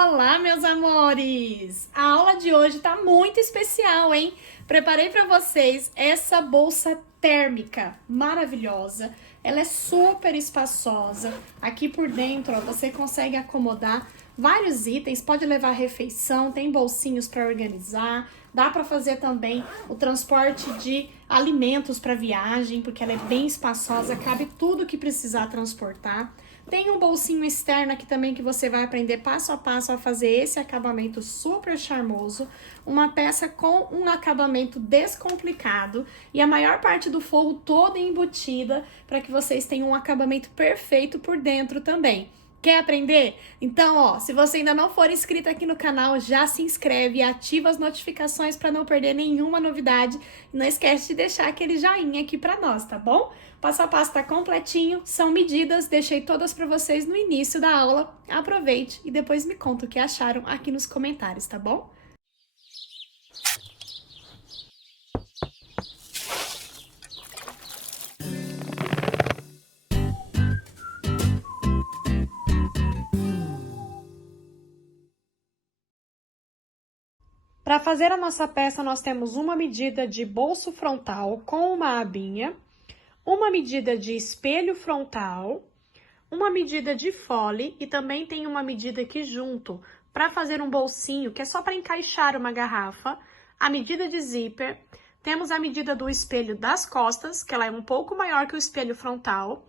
Olá, meus amores! A aula de hoje tá muito especial, hein? Preparei para vocês essa bolsa térmica maravilhosa. Ela é super espaçosa. Aqui por dentro, ó, você consegue acomodar vários itens, pode levar refeição, tem bolsinhos para organizar. Dá para fazer também o transporte de alimentos para viagem, porque ela é bem espaçosa, cabe tudo que precisar transportar. Tem um bolsinho externo aqui também que você vai aprender passo a passo a fazer esse acabamento super charmoso. Uma peça com um acabamento descomplicado e a maior parte do forro toda embutida para que vocês tenham um acabamento perfeito por dentro também. Quer aprender? Então, ó, se você ainda não for inscrito aqui no canal, já se inscreve e ativa as notificações para não perder nenhuma novidade. E não esquece de deixar aquele joinha aqui para nós, tá bom? Passo a passo tá completinho, são medidas, deixei todas para vocês no início da aula. Aproveite e depois me conta o que acharam aqui nos comentários, tá bom? Para fazer a nossa peça, nós temos uma medida de bolso frontal com uma abinha, uma medida de espelho frontal, uma medida de fole e também tem uma medida aqui junto para fazer um bolsinho, que é só para encaixar uma garrafa, a medida de zíper, temos a medida do espelho das costas, que ela é um pouco maior que o espelho frontal,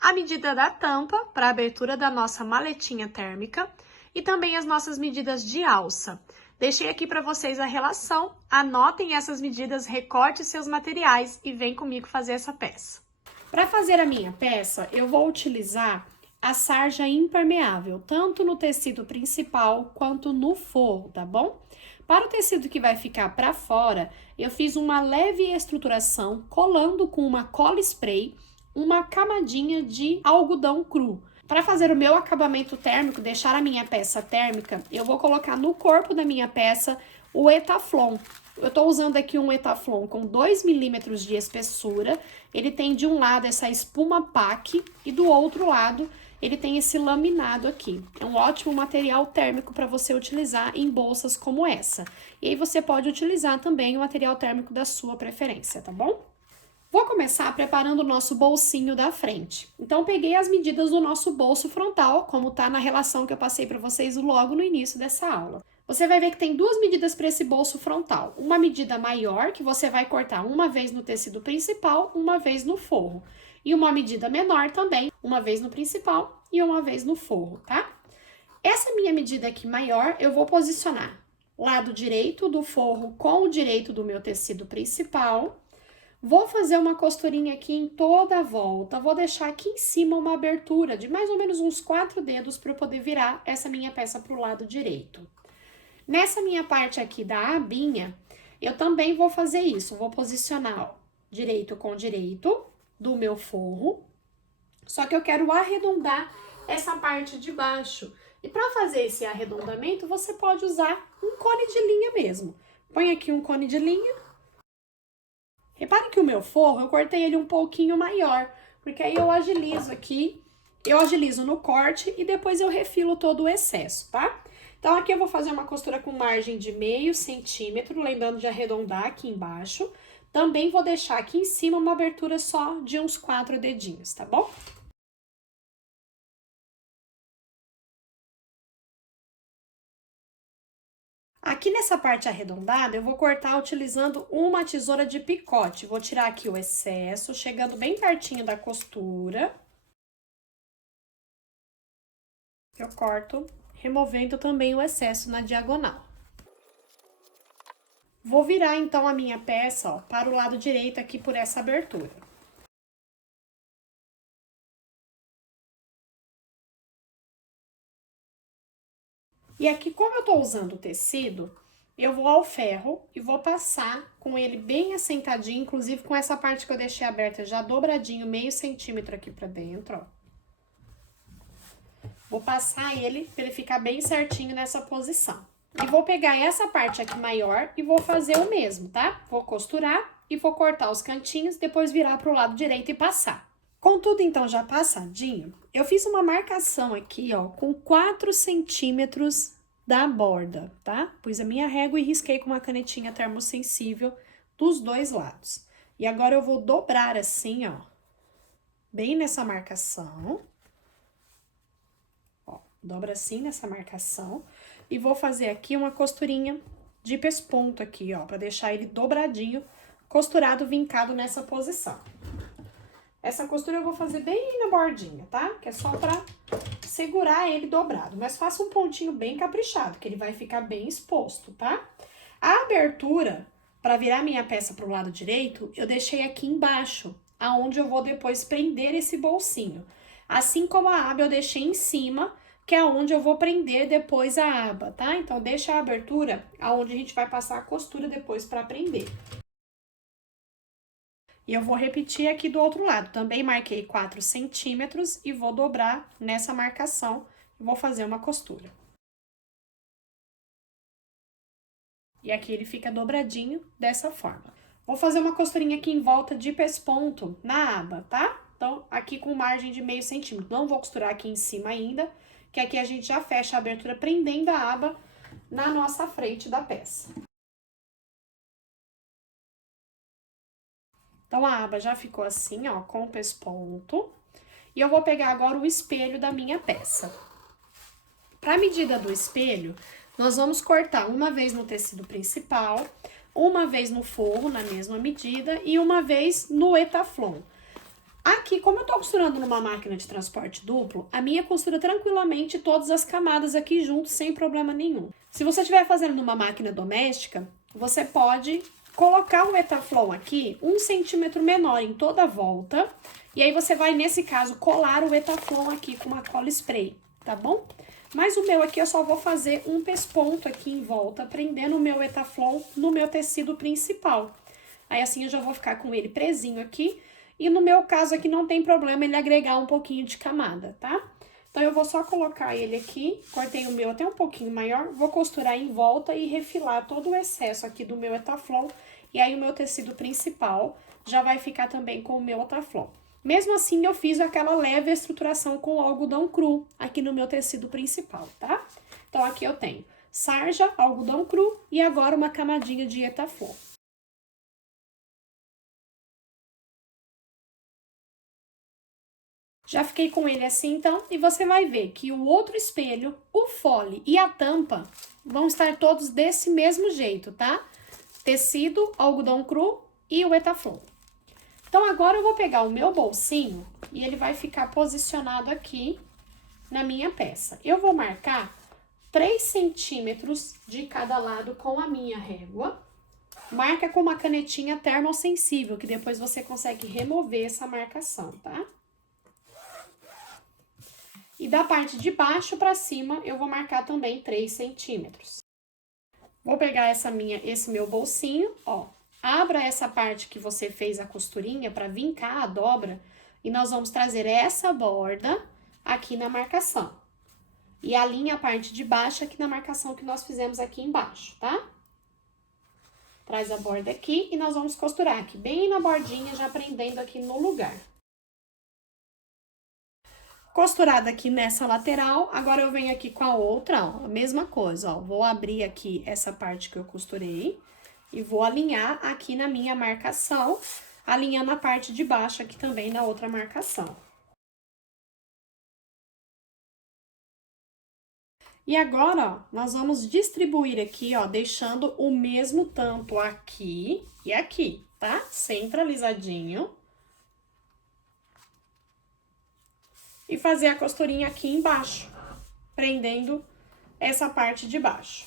a medida da tampa para a abertura da nossa maletinha térmica e também as nossas medidas de alça. Deixei aqui para vocês a relação, anotem essas medidas, recorte seus materiais e vem comigo fazer essa peça. Para fazer a minha peça, eu vou utilizar a sarja impermeável, tanto no tecido principal quanto no forro, tá bom? Para o tecido que vai ficar para fora, eu fiz uma leve estruturação colando com uma cola spray uma camadinha de algodão cru. Para fazer o meu acabamento térmico, deixar a minha peça térmica, eu vou colocar no corpo da minha peça o Etaflon. Eu tô usando aqui um Etaflon com 2 milímetros de espessura. Ele tem de um lado essa espuma PAC e do outro lado ele tem esse laminado aqui. É um ótimo material térmico para você utilizar em bolsas como essa. E aí você pode utilizar também o material térmico da sua preferência, tá bom? Vou começar preparando o nosso bolsinho da frente. Então, peguei as medidas do nosso bolso frontal, como tá na relação que eu passei para vocês logo no início dessa aula. Você vai ver que tem duas medidas para esse bolso frontal. Uma medida maior, que você vai cortar uma vez no tecido principal, uma vez no forro. E uma medida menor também, uma vez no principal e uma vez no forro, tá? Essa minha medida aqui maior, eu vou posicionar lado direito do forro com o direito do meu tecido principal. Vou fazer uma costurinha aqui em toda a volta, vou deixar aqui em cima uma abertura de mais ou menos uns 4 dedos para eu poder virar essa minha peça para o lado direito. Nessa minha parte aqui da abinha, eu também vou fazer isso, vou posicionar, ó, direito com direito do meu forro, só que eu quero arredondar essa parte de baixo. E para fazer esse arredondamento, você pode usar um cone de linha mesmo. Põe aqui um cone de linha. Repare que o meu forro, eu cortei ele um pouquinho maior, porque aí eu agilizo aqui, eu agilizo no corte e depois eu refilo todo o excesso, tá? Então, aqui eu vou fazer uma costura com margem de 0,5 centímetro, lembrando de arredondar aqui embaixo. Também vou deixar aqui em cima uma abertura só de uns 4 dedinhos, tá bom? Aqui nessa parte arredondada, eu vou cortar utilizando uma tesoura de picote. Vou tirar aqui o excesso, chegando bem pertinho da costura. Eu corto, removendo também o excesso na diagonal. Vou virar, então, a minha peça, ó, para o lado direito aqui por essa abertura. E aqui, como eu tô usando o tecido, eu vou ao ferro e vou passar com ele bem assentadinho, inclusive com essa parte que eu deixei aberta já dobradinho, 0,5 centímetro aqui pra dentro, ó. Vou passar ele pra ele ficar bem certinho nessa posição. E vou pegar essa parte aqui maior e vou fazer o mesmo, tá? Vou costurar e vou cortar os cantinhos, depois virar pro lado direito e passar. Com tudo, então, já passadinho, eu fiz uma marcação aqui, ó, com 4 centímetros da borda, tá? Pus a minha régua e risquei com uma canetinha termossensível dos dois lados. E agora eu vou dobrar assim, ó, bem nessa marcação. Ó, dobra assim nessa marcação. E vou fazer aqui uma costurinha de pesponto aqui, ó, pra deixar ele dobradinho, costurado, vincado nessa posição. Essa costura eu vou fazer bem na bordinha, tá? Que é só pra segurar ele dobrado. Mas faça um pontinho bem caprichado, que ele vai ficar bem exposto, tá? A abertura, pra virar minha peça pro lado direito, eu deixei aqui embaixo, aonde eu vou depois prender esse bolsinho. Assim como a aba eu deixei em cima, que é onde eu vou prender depois a aba, tá? Então, deixa a abertura aonde a gente vai passar a costura depois pra prender. E eu vou repetir aqui do outro lado. Também marquei 4 centímetros e vou dobrar nessa marcação e vou fazer uma costura. E aqui ele fica dobradinho dessa forma. Vou fazer uma costurinha aqui em volta de pesponto na aba, tá? Então, aqui com margem de meio centímetro. Não vou costurar aqui em cima ainda, que aqui a gente já fecha a abertura prendendo a aba na nossa frente da peça. Então, a aba já ficou assim, ó, com o pesponto. E eu vou pegar agora o espelho da minha peça. Para a medida do espelho, nós vamos cortar uma vez no tecido principal, uma vez no forro, na mesma medida, e uma vez no etaflon. Aqui, como eu tô costurando numa máquina de transporte duplo, a minha costura tranquilamente todas as camadas aqui junto, sem problema nenhum. Se você estiver fazendo numa máquina doméstica, você pode colocar o etaflon aqui 1 centímetro menor em toda a volta, e aí você vai, nesse caso, colar o etaflon aqui com uma cola spray, tá bom? Mas o meu aqui eu só vou fazer um pesponto aqui em volta, prendendo o meu etaflon no meu tecido principal. Aí assim eu já vou ficar com ele presinho aqui. E no meu caso aqui não tem problema ele agregar um pouquinho de camada, tá? Então eu vou só colocar ele aqui, cortei o meu até um pouquinho maior, vou costurar em volta e refilar todo o excesso aqui do meu etaflon. E aí o meu tecido principal já vai ficar também com o meu etaflon. Mesmo assim, eu fiz aquela leve estruturação com algodão cru aqui no meu tecido principal, tá? Então, aqui eu tenho sarja, algodão cru e agora uma camadinha de etaflon. Já fiquei com ele assim, então, e você vai ver que o outro espelho, o fole e a tampa vão estar todos desse mesmo jeito, tá? Tecido, algodão cru e o etaflon. Então, agora eu vou pegar o meu bolsinho e ele vai ficar posicionado aqui na minha peça. Eu vou marcar 3 centímetros de cada lado com a minha régua. Marca com uma canetinha termossensível, que depois você consegue remover essa marcação, tá? E da parte de baixo para cima, eu vou marcar também 3 centímetros. Vou pegar esse meu bolsinho, ó. Abra essa parte que você fez a costurinha para vincar a dobra e nós vamos trazer essa borda aqui na marcação. E alinha a parte de baixo aqui na marcação que nós fizemos aqui embaixo, tá? Traz a borda aqui e nós vamos costurar aqui bem na bordinha, já prendendo aqui no lugar. Costurada aqui nessa lateral, agora eu venho aqui com a outra, ó, a mesma coisa, ó. Vou abrir aqui essa parte que eu costurei e vou alinhar aqui na minha marcação, alinhando a parte de baixo aqui também na outra marcação. E agora, ó, nós vamos distribuir aqui, ó, deixando o mesmo tanto aqui e aqui, tá? Centralizadinho. E fazer a costurinha aqui embaixo, prendendo essa parte de baixo.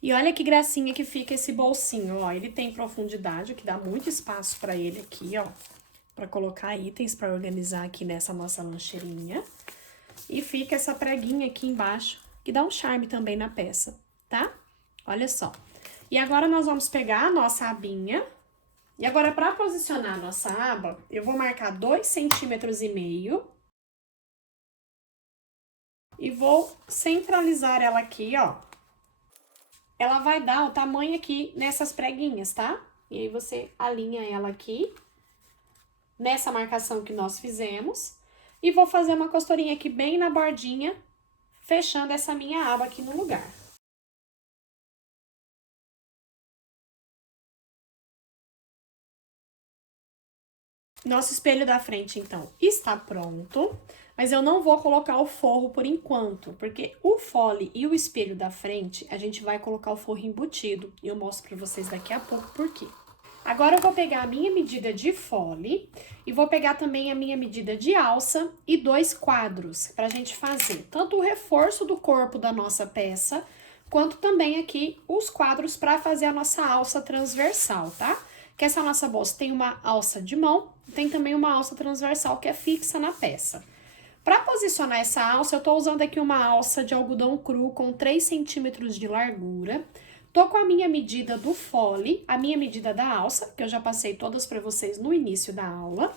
E olha que gracinha que fica esse bolsinho, ó. Ele tem profundidade, o que dá muito espaço pra ele aqui, ó. Pra colocar itens pra organizar aqui nessa nossa lancheirinha. E fica essa preguinha aqui embaixo, que dá um charme também na peça, tá? Olha só. E agora nós vamos pegar a nossa abinha. E agora, pra posicionar a nossa aba, eu vou marcar 2,5 centímetros. E vou centralizar ela aqui, ó. Ela vai dar o tamanho aqui nessas preguinhas, tá? E aí, você alinha ela aqui, nessa marcação que nós fizemos. E vou fazer uma costurinha aqui bem na bordinha, fechando essa minha aba aqui no lugar. Nosso espelho da frente, então, está pronto, mas eu não vou colocar o forro por enquanto, porque o fole e o espelho da frente, a gente vai colocar o forro embutido, e eu mostro pra vocês daqui a pouco por quê. Agora, eu vou pegar a minha medida de fole e vou pegar também a minha medida de alça e 2 quadros, pra gente fazer tanto o reforço do corpo da nossa peça, quanto também aqui os quadros pra fazer a nossa alça transversal, tá? Que essa nossa bolsa tem uma alça de mão, tem também uma alça transversal que é fixa na peça. Para posicionar essa alça, eu tô usando aqui uma alça de algodão cru com 3 centímetros de largura. Tô com a minha medida do fole, a minha medida da alça, que eu já passei todas para vocês no início da aula.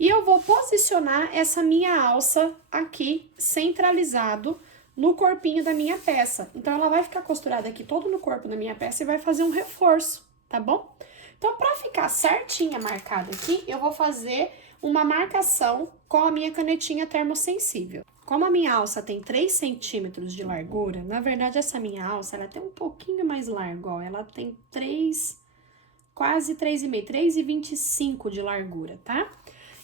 E eu vou posicionar essa minha alça aqui, centralizado no corpinho da minha peça. Então, ela vai ficar costurada aqui todo no corpo da minha peça e vai fazer um reforço, tá bom? Então, para ficar certinha marcada aqui, eu vou fazer uma marcação com a minha canetinha termossensível. Como a minha alça tem 3 centímetros de largura, na verdade, essa minha alça, ela tem um pouquinho mais larga, ó. Ela tem quase 3,5, 3,25 de largura, tá?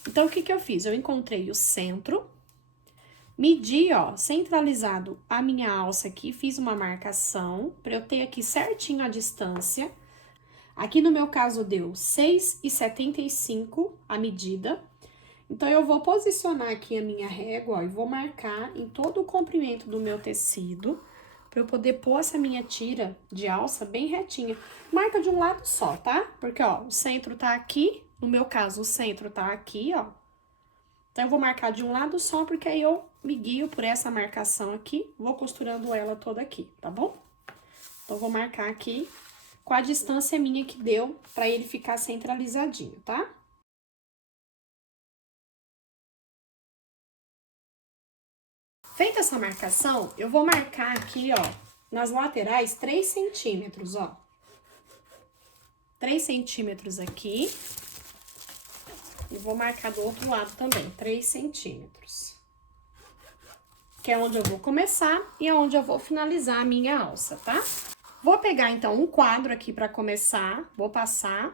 Então, o que eu fiz? Eu encontrei o centro, medi, ó, centralizado a minha alça aqui, fiz uma marcação para eu ter aqui certinho a distância. Aqui no meu caso deu 6,75 a medida. Então, eu vou posicionar aqui a minha régua, ó, e vou marcar em todo o comprimento do meu tecido, pra eu poder pôr essa minha tira de alça bem retinha. Marca de um lado só, tá? Porque, ó, o centro tá aqui, no meu caso, o centro tá aqui, ó. Então, eu vou marcar de um lado só, porque aí eu me guio por essa marcação aqui, vou costurando ela toda aqui, tá bom? Então, vou marcar aqui com a distância minha que deu pra ele ficar centralizadinho, tá? Feita essa marcação, eu vou marcar aqui, ó, nas laterais 3 centímetros, ó. 3 centímetros aqui. E vou marcar do outro lado também, 3 centímetros. Que é onde eu vou começar e é onde eu vou finalizar a minha alça, tá? Vou pegar, então, um quadro aqui pra começar, vou passar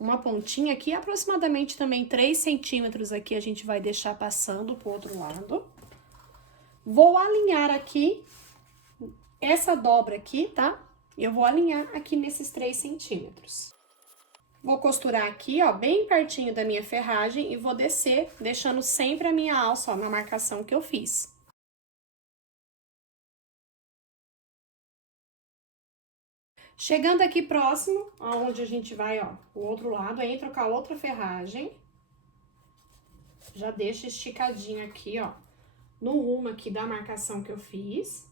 uma pontinha aqui, aproximadamente também 3 centímetros aqui, a gente vai deixar passando pro outro lado. Vou alinhar aqui, essa dobra aqui, tá? Eu vou alinhar aqui nesses 3 centímetros. Vou costurar aqui, ó, bem pertinho da minha ferragem e vou descer, deixando sempre a minha alça, ó, na marcação que eu fiz. Chegando aqui próximo, aonde a gente vai, ó, o outro lado, entra com a outra ferragem. Já deixa esticadinho aqui, ó, no rumo aqui da marcação que eu fiz.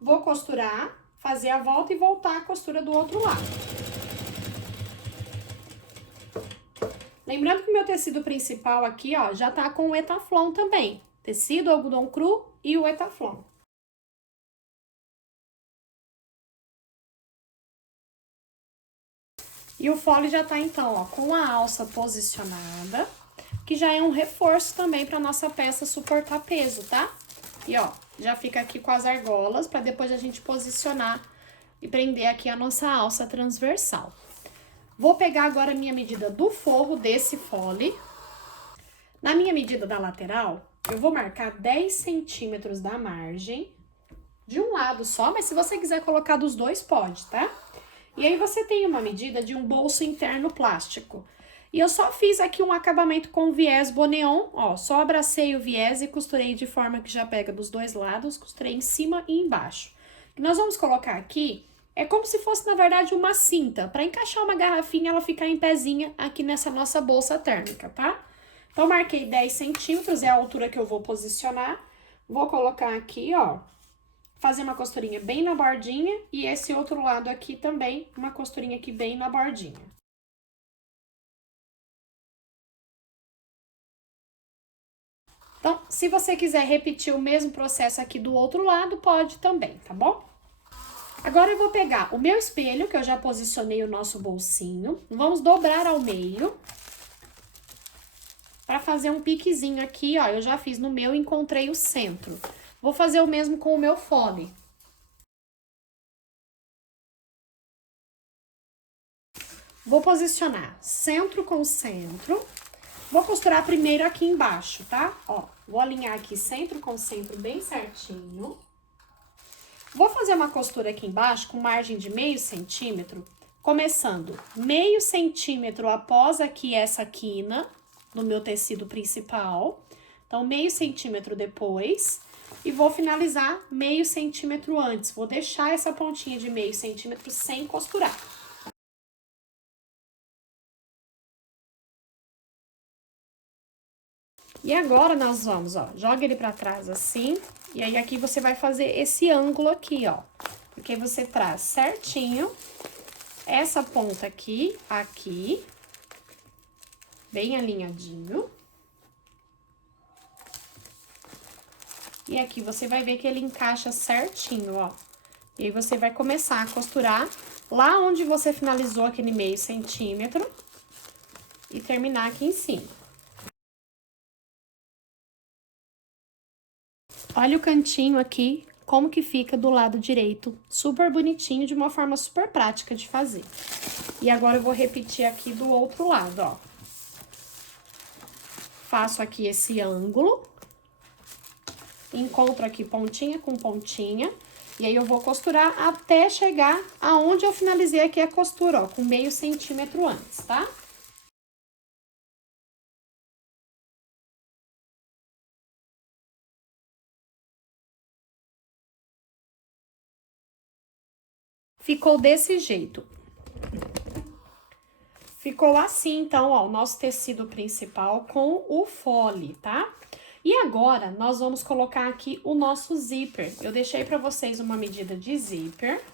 Vou costurar, fazer a volta e voltar a costura do outro lado. Lembrando que o meu tecido principal aqui, ó, já tá com o Etaflon também. Tecido, algodão cru e o Etaflon. E o fole já tá, então, ó, com a alça posicionada, que já é um reforço também pra nossa peça suportar peso, tá? E, ó, já fica aqui com as argolas, pra depois a gente posicionar e prender aqui a nossa alça transversal. Vou pegar agora a minha medida do forro desse fole. Na minha medida da lateral, eu vou marcar 10 centímetros da margem, de um lado só, mas se você quiser colocar dos dois, pode, tá? E aí, você tem uma medida de um bolso interno plástico. E eu só fiz aqui um acabamento com viés boneon, ó, só abracei o viés e costurei de forma que já pega dos dois lados, costurei em cima e embaixo. O que nós vamos colocar aqui é como se fosse, na verdade, uma cinta, para encaixar uma garrafinha, ela ficar em pezinha aqui nessa nossa bolsa térmica, tá? Então, marquei 10 centímetros, é a altura que eu vou posicionar. Vou colocar aqui, ó, fazer uma costurinha bem na bordinha e esse outro lado aqui também, uma costurinha aqui bem na bordinha. Então, se você quiser repetir o mesmo processo aqui do outro lado, pode também, tá bom? Agora, eu vou pegar o meu espelho, que eu já posicionei o nosso bolsinho, vamos dobrar ao meio, para fazer um piquezinho aqui, ó. Eu já fiz no meu e encontrei o centro. Vou fazer o mesmo com o meu fole. Vou posicionar centro com centro. Vou costurar primeiro aqui embaixo, tá? Ó, vou alinhar aqui centro com centro bem certinho. Vou fazer uma costura aqui embaixo com margem de meio centímetro, começando meio centímetro após aqui essa quina no meu tecido principal. Então, meio centímetro depois. E vou finalizar meio centímetro antes. Vou deixar essa pontinha de meio centímetro sem costurar. E agora, nós vamos, ó, joga ele pra trás assim, e aí aqui você vai fazer esse ângulo aqui, ó. Porque você traz certinho essa ponta aqui, bem alinhadinho. E aqui você vai ver que ele encaixa certinho, ó. E aí você vai começar a costurar lá onde você finalizou aquele meio centímetro e terminar aqui em cima. Olha o cantinho aqui, como que fica do lado direito, super bonitinho, de uma forma super prática de fazer. E agora eu vou repetir aqui do outro lado, ó. Faço aqui esse ângulo, encontro aqui pontinha com pontinha, e aí eu vou costurar até chegar aonde eu finalizei aqui a costura, ó, com meio centímetro antes, tá? Ficou desse jeito. Ficou assim, então, ó, o nosso tecido principal com o fole, tá? E agora, nós vamos colocar aqui o nosso zíper. Eu deixei pra vocês uma medida de zíper.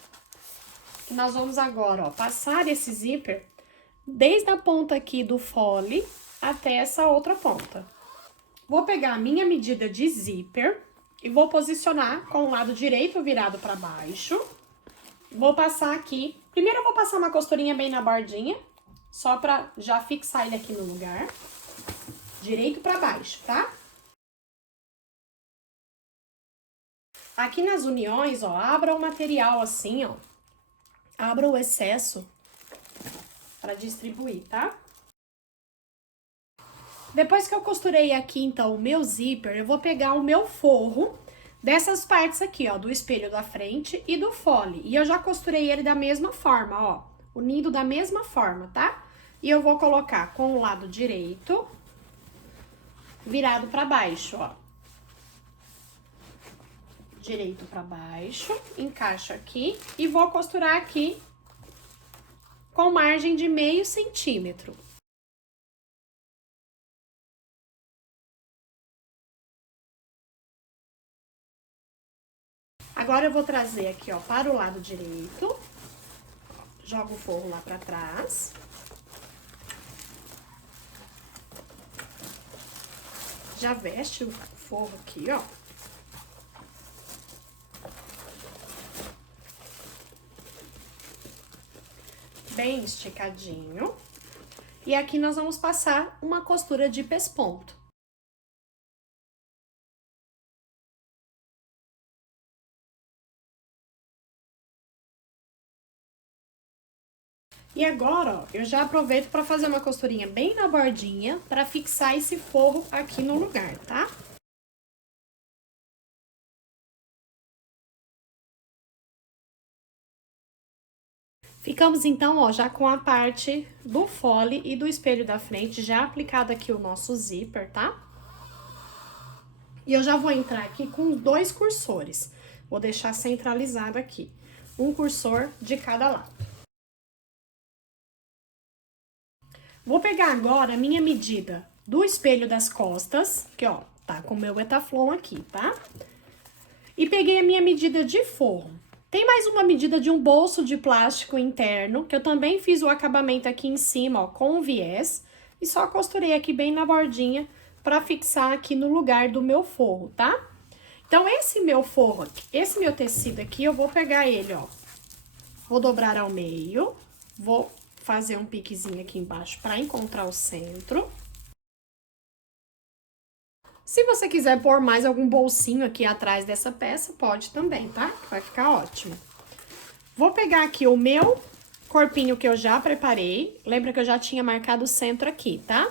Que nós vamos agora, ó, passar esse zíper desde a ponta aqui do fole até essa outra ponta. Vou pegar a minha medida de zíper e vou posicionar com o lado direito virado pra baixo. Vou passar aqui, primeiro eu vou passar uma costurinha bem na bordinha, só pra já fixar ele aqui no lugar, direito pra baixo, tá? Aqui nas uniões, ó, abra o material assim, ó, abra o excesso pra distribuir, tá? Depois que eu costurei aqui, então, o meu zíper, eu vou pegar o meu forro dessas partes aqui, ó, do espelho da frente e do fole. E eu já costurei ele da mesma forma, ó, unido da mesma forma, tá? E eu vou colocar com o lado direito virado pra baixo, ó. Direito pra baixo, encaixa aqui e vou costurar aqui com margem de meio centímetro. Agora eu vou trazer aqui, ó, para o lado direito, jogo o forro lá pra trás. Já veste o forro aqui, ó. Bem esticadinho. E aqui nós vamos passar uma costura de pesponto. E agora, ó, eu já aproveito para fazer uma costurinha bem na bordinha para fixar esse forro aqui no lugar, tá? Ficamos então, ó, já com a parte do fole e do espelho da frente, já aplicado aqui o nosso zíper, tá? E eu já vou entrar aqui com 2 cursores. Vou deixar centralizado aqui, um cursor de cada lado. Vou pegar agora a minha medida do espelho das costas, que ó, tá com o meu Etaflon aqui, tá? E peguei a minha medida de forro. Tem mais uma medida de um bolso de plástico interno, que eu também fiz o acabamento aqui em cima, ó, com viés. E só costurei aqui bem na bordinha pra fixar aqui no lugar do meu forro, tá? Então, esse meu forro aqui, esse meu tecido aqui, eu vou pegar ele, ó. Vou dobrar ao meio, vou fazer um piquezinho aqui embaixo pra encontrar o centro. Se você quiser pôr mais algum bolsinho aqui atrás dessa peça, pode também, tá? Vai ficar ótimo. Vou pegar aqui o meu corpinho que eu já preparei. Lembra que eu já tinha marcado o centro aqui, tá?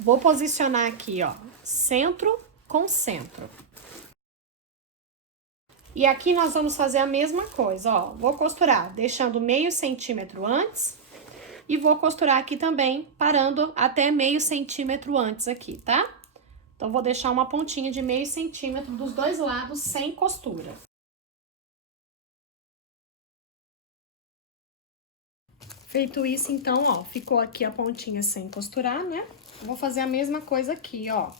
Vou posicionar aqui, ó, centro com centro. E aqui nós vamos fazer a mesma coisa, ó. Vou costurar deixando meio centímetro antes e vou costurar aqui também, parando até meio centímetro antes aqui, tá? Então, vou deixar uma pontinha de meio centímetro dos dois lados sem costura. Feito isso, então, ó, ficou aqui a pontinha sem costurar, né? Vou fazer a mesma coisa aqui, ó.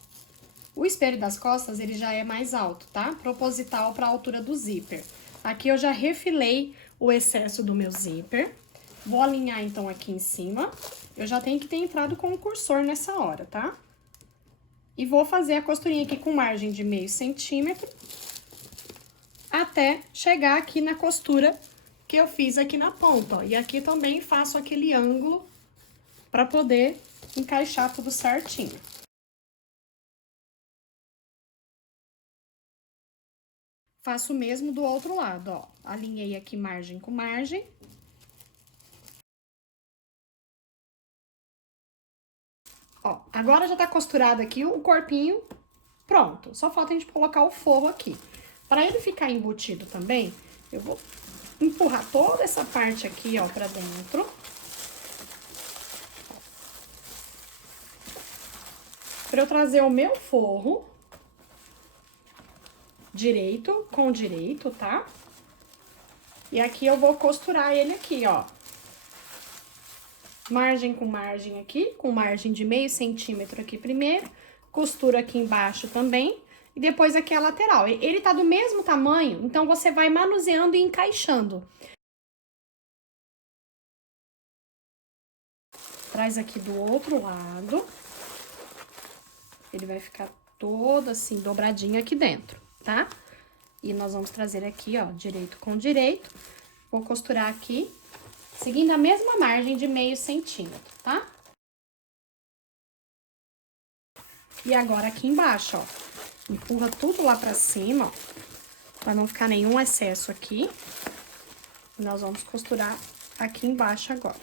O espelho das costas, ele já é mais alto, tá? Proposital para a altura do zíper. Aqui eu já refilei o excesso do meu zíper. Vou alinhar, então, aqui em cima. Eu já tenho que ter entrado com o cursor nessa hora, tá? E vou fazer a costurinha aqui com margem de meio centímetro. Até chegar aqui na costura que eu fiz aqui na ponta, ó. E aqui também faço aquele ângulo para poder encaixar tudo certinho. Faço o mesmo do outro lado, ó. Alinhei aqui margem com margem. Ó, agora já tá costurado aqui o corpinho, pronto. Só falta a gente colocar o forro aqui. Para ele ficar embutido também, eu vou empurrar toda essa parte aqui, ó, pra dentro. Pra eu trazer o meu forro direito com direito, tá? E aqui eu vou costurar ele aqui, ó. Margem com margem aqui, com margem de meio centímetro aqui primeiro. Costura aqui embaixo também. E depois aqui a lateral. Ele tá do mesmo tamanho, então você vai manuseando e encaixando. Traz aqui do outro lado. Ele vai ficar todo assim, dobradinho aqui dentro, tá? E nós vamos trazer aqui, ó, direito com direito. Vou costurar aqui, seguindo a mesma margem de meio centímetro, tá? E agora aqui embaixo, ó, empurra tudo lá pra cima, ó, pra não ficar nenhum excesso aqui. E nós vamos costurar aqui embaixo agora.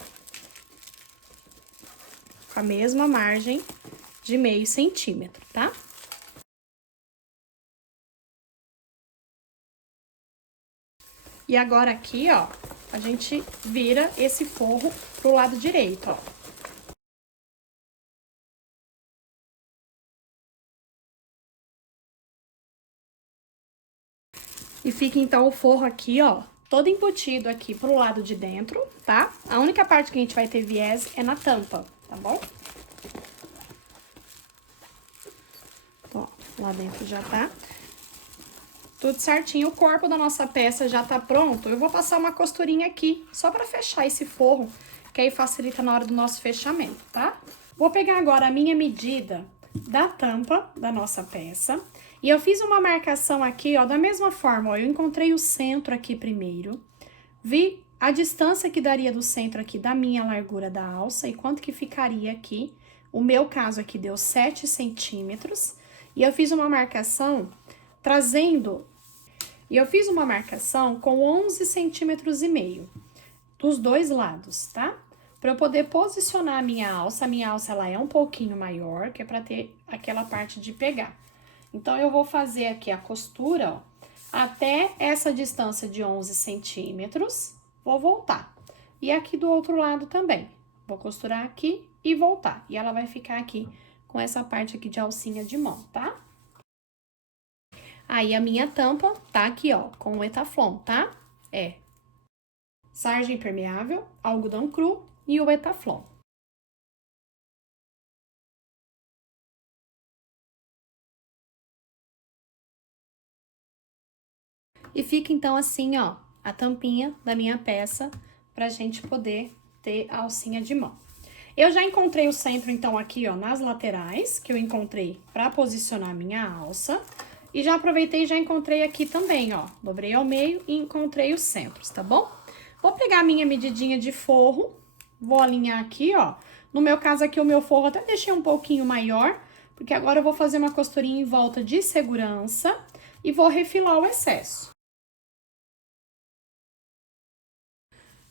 Com a mesma margem de meio centímetro, tá? E agora aqui, ó, a gente vira esse forro pro lado direito, ó. E fica, então, o forro aqui, ó, todo embutido aqui pro lado de dentro, tá? A única parte que a gente vai ter viés é na tampa, tá bom? Ó, lá dentro já tá tudo certinho. O corpo da nossa peça já tá pronto. Eu vou passar uma costurinha aqui, só pra fechar esse forro, que aí facilita na hora do nosso fechamento, tá? Vou pegar agora a minha medida da tampa da nossa peça. E eu fiz uma marcação aqui, ó, da mesma forma, ó, eu encontrei o centro aqui primeiro, vi a distância que daria do centro aqui da minha largura da alça e quanto que ficaria aqui. O meu caso aqui deu 7 centímetros. E eu fiz uma marcação trazendo... E eu fiz uma marcação com 11 centímetros e meio dos dois lados, tá? Pra eu poder posicionar a minha alça ela é um pouquinho maior, que é pra ter aquela parte de pegar. Então, eu vou fazer aqui a costura, ó, até essa distância de 11 centímetros, vou voltar. E aqui do outro lado também, vou costurar aqui e voltar. E ela vai ficar aqui com essa parte aqui de alcinha de mão, tá? Aí, a minha tampa tá aqui, ó, com o Etaflon, tá? É sarja impermeável, algodão cru e o Etaflon. E fica, então, assim, ó, a tampinha da minha peça pra gente poder ter a alcinha de mão. Eu já encontrei o centro, então, aqui, ó, nas laterais, que eu encontrei pra posicionar a minha alça. E já aproveitei e já encontrei aqui também, ó, dobrei ao meio e encontrei os centros, tá bom? Vou pegar a minha medidinha de forro, vou alinhar aqui, ó. No meu caso aqui, o meu forro até deixei um pouquinho maior, porque agora eu vou fazer uma costurinha em volta de segurança e vou refilar o excesso.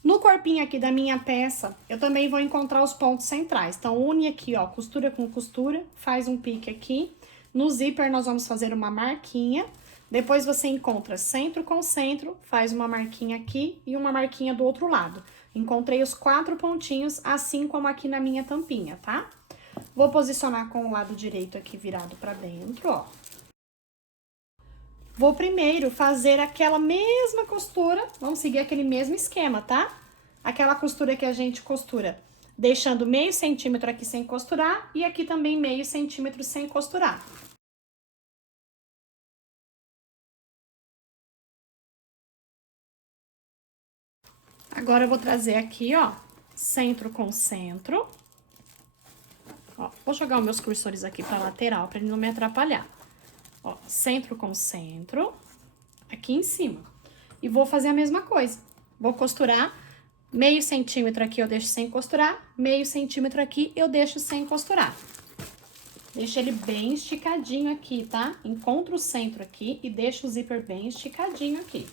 No corpinho aqui da minha peça, eu também vou encontrar os pontos centrais. Então, une aqui, ó, costura com costura, faz um pique aqui. No zíper, nós vamos fazer uma marquinha. Depois, você encontra centro com centro, faz uma marquinha aqui e uma marquinha do outro lado. Encontrei os 4 pontinhos, assim como aqui na minha tampinha, tá? Vou posicionar com o lado direito aqui virado pra dentro, ó. Vou primeiro fazer aquela mesma costura, vamos seguir aquele mesmo esquema, tá? Aquela costura que a gente costura, deixando meio centímetro aqui sem costurar e aqui também meio centímetro sem costurar. Agora eu vou trazer aqui, ó, centro com centro. Ó, vou jogar os meus cursores aqui pra lateral, pra ele não me atrapalhar. Ó, centro com centro, aqui em cima. E vou fazer a mesma coisa. Vou costurar, meio centímetro aqui eu deixo sem costurar, meio centímetro aqui eu deixo sem costurar. Deixa ele bem esticadinho aqui, tá? Encontro o centro aqui e deixo o zíper bem esticadinho aqui.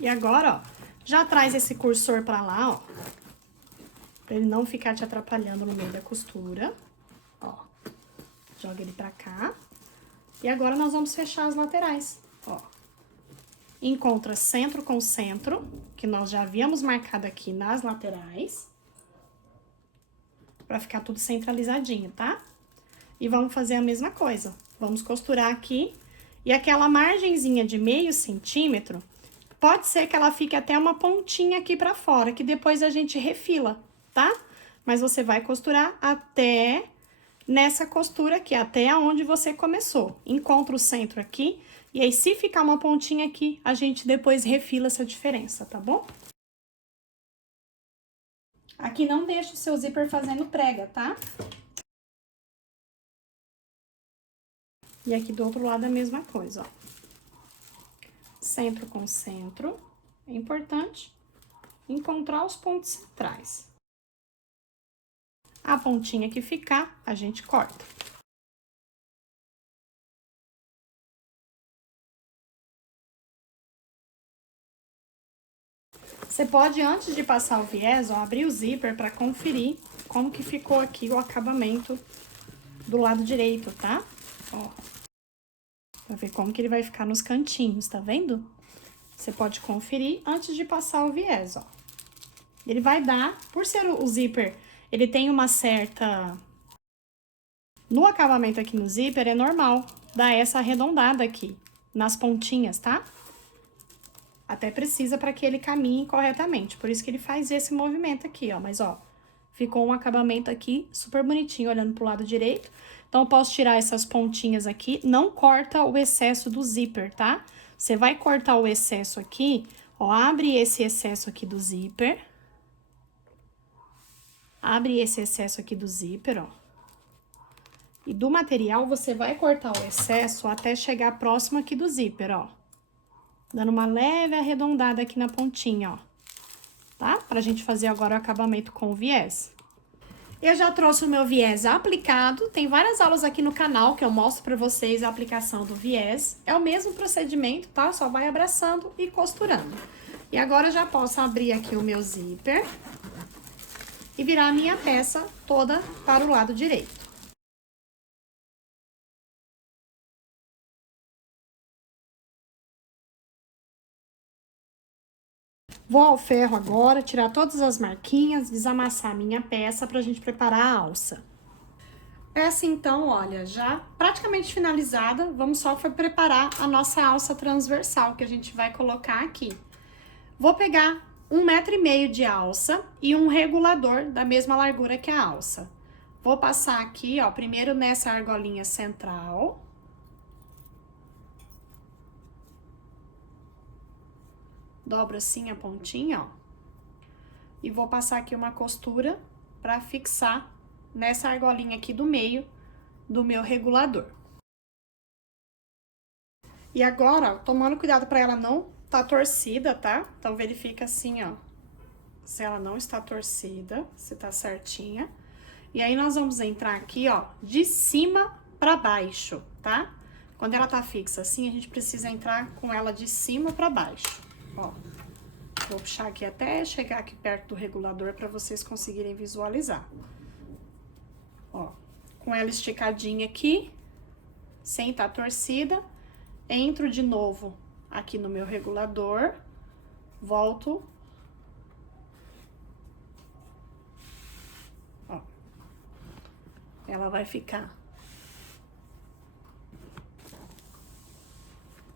E agora, ó, já traz esse cursor pra lá, ó. Pra ele não ficar te atrapalhando no meio da costura. Ó, joga ele pra cá. E agora, nós vamos fechar as laterais, ó. Encontra centro com centro, que nós já havíamos marcado aqui nas laterais. Pra ficar tudo centralizadinho, tá? E vamos fazer a mesma coisa. Vamos costurar aqui. E aquela margenzinha de meio centímetro, pode ser que ela fique até uma pontinha aqui pra fora, que depois a gente refila, tá? Mas você vai costurar até nessa costura aqui, até onde você começou. Encontra o centro aqui, e aí se ficar uma pontinha aqui, a gente depois refila essa diferença, tá bom? Aqui não deixa o seu zíper fazendo prega, tá? E aqui do outro lado a mesma coisa, ó. Centro com centro, é importante encontrar os pontos centrais. A pontinha que ficar, a gente corta. Você pode, antes de passar o viés, ó, abrir o zíper para conferir como que ficou aqui o acabamento do lado direito, tá? Ó, pra ver como que ele vai ficar nos cantinhos, tá vendo? Você pode conferir antes de passar o viés, ó. Ele vai dar, por ser o zíper, ele tem uma certa... No acabamento aqui no zíper, é normal dar essa arredondada aqui, nas pontinhas, tá? Até precisa para que ele caminhe corretamente, por isso que ele faz esse movimento aqui, ó. Mas, ó, ficou um acabamento aqui super bonitinho, olhando pro lado direito. Então, eu posso tirar essas pontinhas aqui, não corta o excesso do zíper, tá? Você vai cortar o excesso aqui, ó, abre esse excesso aqui do zíper. Abre esse excesso aqui do zíper, ó. E do material, você vai cortar o excesso até chegar próximo aqui do zíper, ó. Dando uma leve arredondada aqui na pontinha, ó. Tá? Pra gente fazer agora o acabamento com o viés. Eu já trouxe o meu viés aplicado. Tem várias aulas aqui no canal que eu mostro pra vocês a aplicação do viés. É o mesmo procedimento, tá? Só vai abraçando e costurando. E agora eu já posso abrir aqui o meu zíper e virar a minha peça toda para o lado direito. Vou ao ferro agora, tirar todas as marquinhas, desamassar a minha peça pra gente preparar a alça. Peça, então, olha, já praticamente finalizada. Vamos só preparar a nossa alça transversal, que a gente vai colocar aqui. Vou pegar 1,5 m de alça e um regulador da mesma largura que a alça. Vou passar aqui, ó, primeiro nessa argolinha central. Dobro assim a pontinha, ó. E vou passar aqui uma costura pra fixar nessa argolinha aqui do meio do meu regulador. E agora, ó, tomando cuidado pra ela não tá torcida, tá? Então, verifica assim, ó. se ela não está torcida, se tá certinha. E aí, nós vamos entrar aqui, ó, de cima pra baixo, tá? Quando ela tá fixa assim, a gente precisa entrar com ela de cima pra baixo, ó. Vou puxar aqui até chegar aqui perto do regulador pra vocês conseguirem visualizar. Ó, com ela esticadinha aqui, sem tá torcida, entro de novo aqui no meu regulador, volto. Ó, ela vai ficar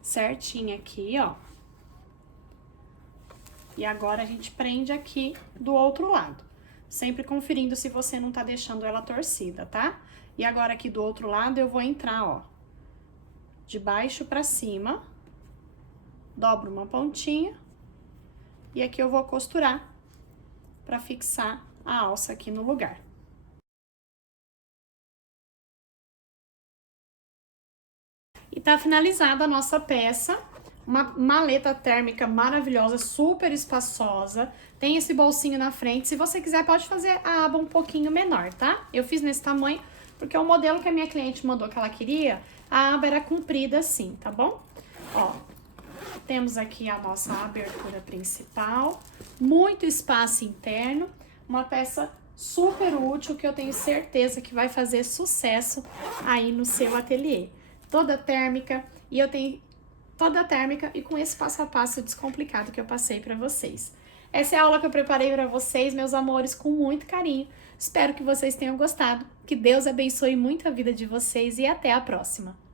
certinha aqui, ó. E agora, a gente prende aqui do outro lado. Sempre conferindo se você não tá deixando ela torcida, tá? E agora, aqui do outro lado, eu vou entrar, ó, de baixo pra cima. Dobro uma pontinha. E aqui eu vou costurar pra fixar a alça aqui no lugar. E tá finalizada a nossa peça. Uma maleta térmica maravilhosa, super espaçosa. Tem esse bolsinho na frente. Se você quiser, pode fazer a aba um pouquinho menor, tá? Eu fiz nesse tamanho, porque o modelo que a minha cliente mandou que ela queria, a aba era comprida assim, tá bom? Ó, temos aqui a nossa abertura principal. Muito espaço interno. Uma peça super útil, que eu tenho certeza que vai fazer sucesso aí no seu ateliê. Toda térmica, e eu tenho toda térmica e com esse passo a passo descomplicado que eu passei para vocês. Essa é a aula que eu preparei para vocês, meus amores, com muito carinho. Espero que vocês tenham gostado. Que Deus abençoe muito a vida de vocês e até a próxima.